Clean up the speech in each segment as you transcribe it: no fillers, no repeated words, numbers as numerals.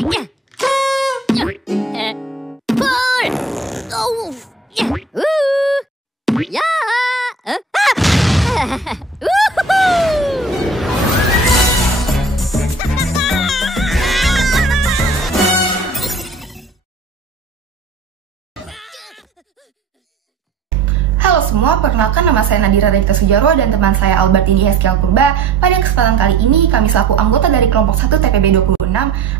Halo semua, perkenalkan nama saya Nadira Regita Sujarwo dan teman saya Albertini Heskel Purba. Pada kesempatan kali ini, kami selaku anggota dari kelompok 1 TPB 26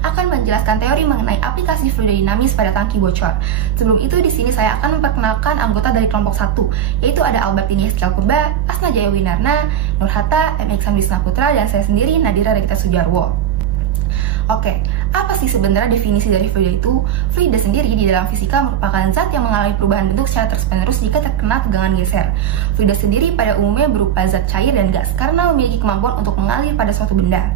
akan menjelaskan teori mengenai aplikasi fluida dinamis pada tangki bocor. Sebelum itu, di sini saya akan memperkenalkan anggota dari kelompok 1, yaitu ada Albertini Heskel Purba, Asna Jaya Winarna, Nur Hatta, M. Iksan Wisna Putra, dan saya sendiri Nadira Regita Sujarwo. Oke, apa sih sebenarnya definisi dari fluida itu? Fluida sendiri di dalam fisika merupakan zat yang mengalami perubahan bentuk secara terus-menerus jika terkena tegangan geser. Fluida sendiri pada umumnya berupa zat cair dan gas karena memiliki kemampuan untuk mengalir pada suatu benda.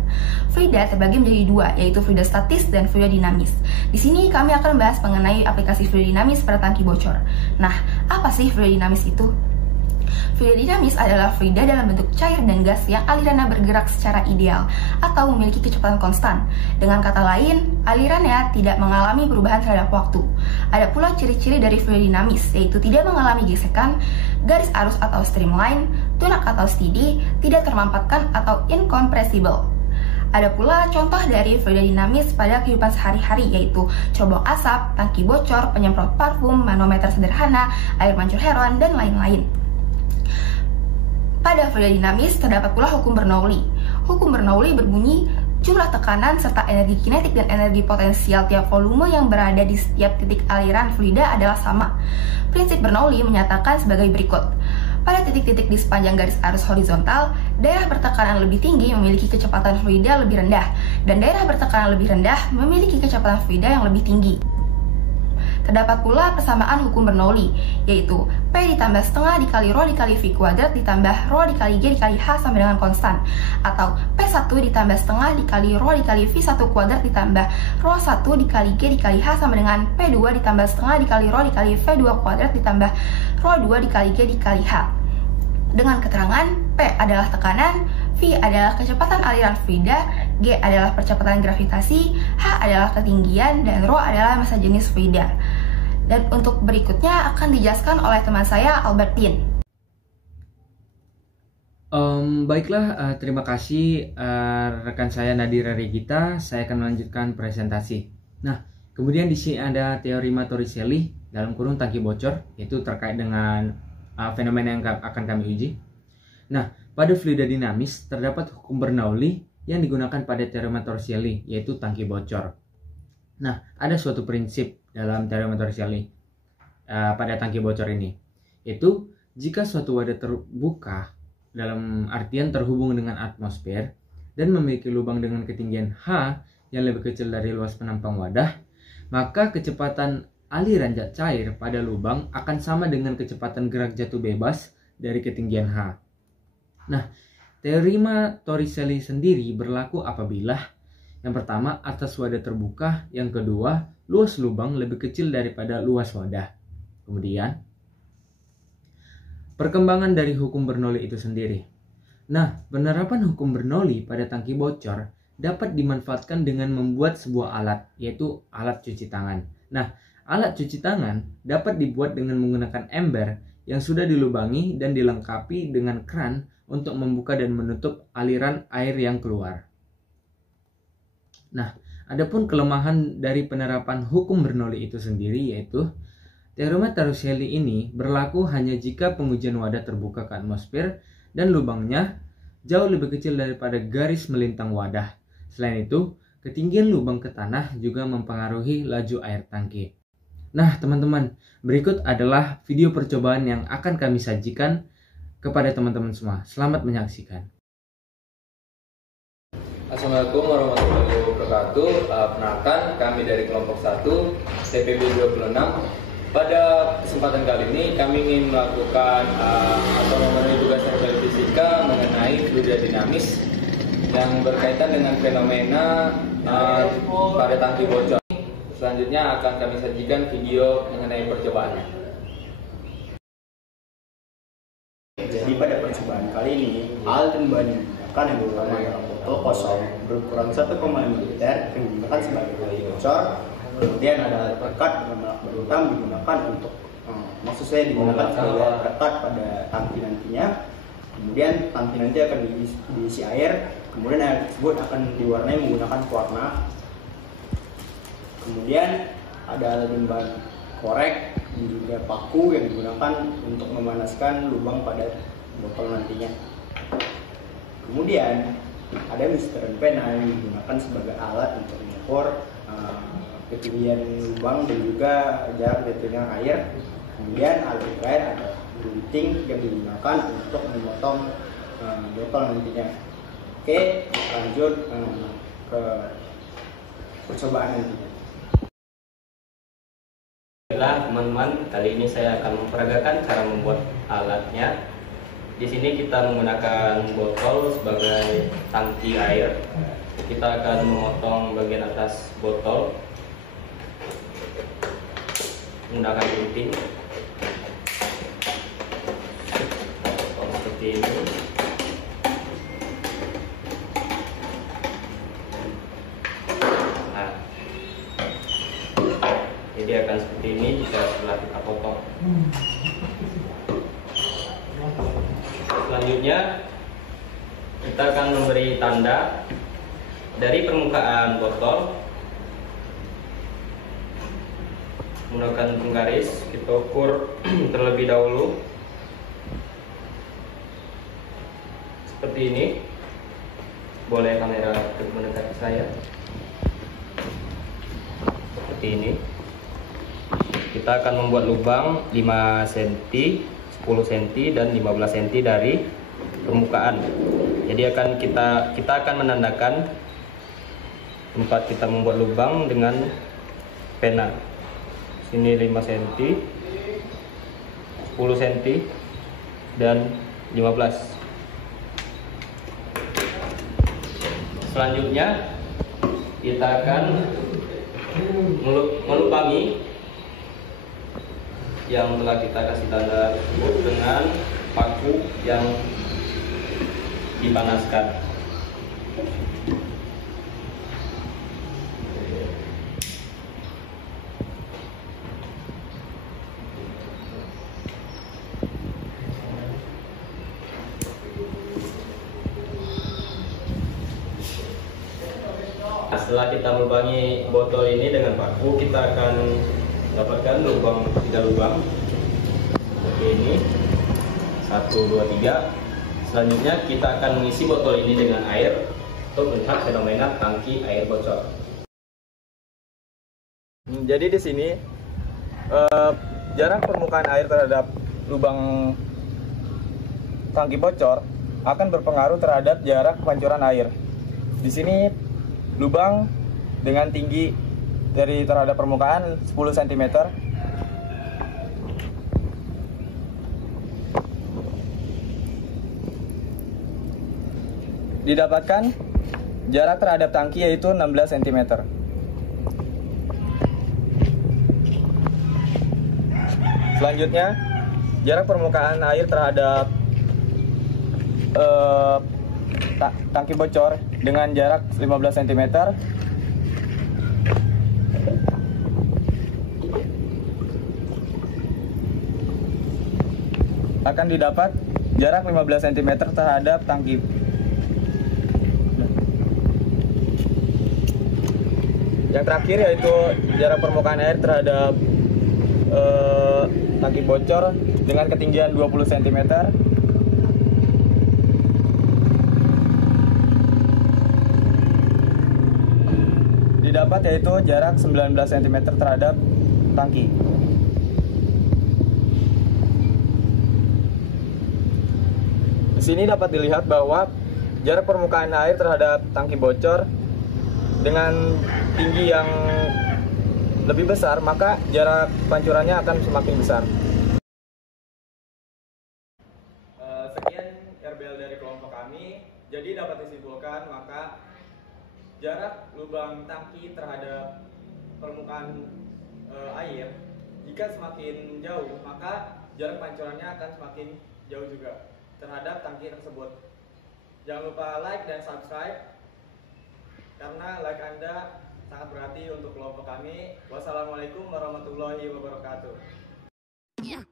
Fluida terbagi menjadi dua, yaitu fluida statis dan fluida dinamis. Di sini kami akan membahas mengenai aplikasi fluida dinamis pada tangki bocor. Nah, apa sih fluida dinamis itu? Fluida dinamis adalah fluida dalam bentuk cair dan gas yang alirannya bergerak secara ideal atau memiliki kecepatan konstan. Dengan kata lain, alirannya tidak mengalami perubahan terhadap waktu. Ada pula ciri-ciri dari fluida dinamis, yaitu tidak mengalami gesekan, garis arus atau streamline, tunak atau steady, tidak termampatkan atau incompressible. Ada pula contoh dari fluida dinamis pada kehidupan sehari-hari, yaitu cerobong asap, tangki bocor, penyemprot parfum, manometer sederhana, air mancur heron, dan lain-lain. Pada fluida dinamis terdapat pula hukum Bernoulli. Hukum Bernoulli berbunyi jumlah tekanan serta energi kinetik dan energi potensial tiap volume yang berada di setiap titik aliran fluida adalah sama. Prinsip Bernoulli menyatakan sebagai berikut. Pada titik-titik di sepanjang garis arus horizontal, daerah bertekanan lebih tinggi memiliki kecepatan fluida lebih rendah, dan daerah bertekanan lebih rendah memiliki kecepatan fluida yang lebih tinggi. Terdapat pula persamaan hukum Bernoulli, yaitu P ditambah setengah dikali rho dikali V kuadrat ditambah rho dikali G dikali H sama dengan konstan, atau P1 ditambah setengah dikali rho dikali V1 kuadrat ditambah rho 1 dikali G dikali H sama dengan P2 ditambah setengah dikali rho dikali V2 kuadrat ditambah rho 2 dikali G dikali H. Dengan keterangan P adalah tekanan, V adalah kecepatan aliran fluida, G adalah percepatan gravitasi, H adalah ketinggian, dan rho adalah massa jenis fluida. Dan untuk berikutnya akan dijelaskan oleh teman saya, Albertine. Baiklah, terima kasih rekan saya Nadira Regita. Saya akan melanjutkan presentasi. Nah, kemudian di sini ada teorema Torricelli dalam kurung tangki bocor, yaitu terkait dengan fenomena yang akan kami uji. Nah, pada fluida dinamis terdapat hukum Bernoulli yang digunakan pada teorema Torricelli, yaitu tangki bocor. Nah, ada suatu prinsip dalam teorema Torricelli pada tangki bocor ini, yaitu jika suatu wadah terbuka dalam artian terhubung dengan atmosfer dan memiliki lubang dengan ketinggian H yang lebih kecil dari luas penampang wadah, maka kecepatan aliran zat cair pada lubang akan sama dengan kecepatan gerak jatuh bebas dari ketinggian H. Nah, teorema Torricelli sendiri berlaku apabila yang pertama, atas wadah terbuka. Yang kedua, luas lubang lebih kecil daripada luas wadah. Kemudian, perkembangan dari hukum Bernoulli itu sendiri. Nah, penerapan hukum Bernoulli pada tangki bocor dapat dimanfaatkan dengan membuat sebuah alat, yaitu alat cuci tangan. Nah, alat cuci tangan dapat dibuat dengan menggunakan ember yang sudah dilubangi dan dilengkapi dengan keran untuk membuka dan menutup aliran air yang keluar. Nah, adapun kelemahan dari penerapan hukum Bernoulli itu sendiri, yaitu teorema Torricelli ini berlaku hanya jika pengujian wadah terbuka ke atmosfer dan lubangnya jauh lebih kecil daripada garis melintang wadah. Selain itu, ketinggian lubang ke tanah juga mempengaruhi laju air tangki. Nah, teman-teman, berikut adalah video percobaan yang akan kami sajikan kepada teman-teman semua. Selamat menyaksikan. Assalamualaikum warahmatullahi wabarakatuh. Perkenalkan, kami dari kelompok 1 TPB 26. Pada kesempatan kali ini kami ingin melakukan atau memenuhi tugas dari fisika mengenai fluida dinamis yang berkaitan dengan fenomena pada tangki bocor. Selanjutnya akan kami sajikan video mengenai percobaannya. Jadi pada percobaan kali ini, hal dan bahan yang digunakan yang pertama adalah botol kosong berukuran 1,5 liter yang digunakan sebagai tali bocor. Kemudian ada alat perekat dengan bahan hitam digunakan untuk maksud saya digunakan sebagai alat perekat pada tangki nantinya. Kemudian tangki nanti akan diisi air, kemudian air tersebut akan diwarnai menggunakan pewarna. Kemudian ada alat bahan korek dan juga paku yang digunakan untuk memanaskan lubang pada botol nantinya. Kemudian ada misteran pena yang digunakan sebagai alat untuk mengukur ketinggian lubang dan juga jarak datangnya air. Kemudian alat terakhir ada gunting yang digunakan untuk memotong botol nantinya. Oke, lanjut ke percobaan nantinya. Baiklah teman-teman, kali ini saya akan memperagakan cara membuat alatnya. Di sini kita menggunakan botol sebagai tangki air. Kita akan memotong bagian atas botol menggunakan gunting. Potong seperti ini. Nah, jadi akan seperti ini jika setelah kita potong. Selanjutnya kita akan memberi tanda dari permukaan botol menggunakan penggaris. Kita ukur terlebih dahulu seperti ini. Boleh kamera mendekati saya seperti ini. Kita akan membuat lubang 5 cm, 10 cm dan 15 cm dari permukaan. Jadi kita akan menandakan tempat kita membuat lubang dengan pena. Sini 5 cm, 10 cm dan 15. Selanjutnya kita akan melubangi yang telah kita kasih tanda tersebut dengan paku yang dipanaskan. Setelah kita melubangi botol ini dengan paku, kita akan dapatkan lubang 3 lubang seperti ini, 1, 2, 3. Selanjutnya kita akan mengisi botol ini dengan air untuk melihat fenomena tangki air bocor. Jadi di sini jarak permukaan air terhadap lubang tangki bocor akan berpengaruh terhadap jarak pancuran air. Di sini lubang dengan tinggi dari terhadap permukaan 10 cm. Didapatkan jarak terhadap tangki yaitu 16 cm. Selanjutnya, jarak permukaan air terhadap tangki bocor dengan jarak 15 cm. Akan didapat jarak 15 cm terhadap tangki. Yang terakhir yaitu jarak permukaan air terhadap tangki bocor dengan ketinggian 20 cm. Didapat yaitu jarak 19 cm terhadap tangki. Di sini dapat dilihat bahwa jarak permukaan air terhadap tangki bocor dengan tinggi yang lebih besar, maka jarak pancurannya akan semakin besar. Sekian RBL dari kelompok kami. Jadi dapat disimpulkan maka jarak lubang tangki terhadap permukaan air jika semakin jauh, maka jarak pancurannya akan semakin jauh juga terhadap tangki tersebut. Jangan lupa like dan subscribe karena like Anda sangat berarti untuk kelompok kami. Wassalamualaikum warahmatullahi wabarakatuh. Yeah.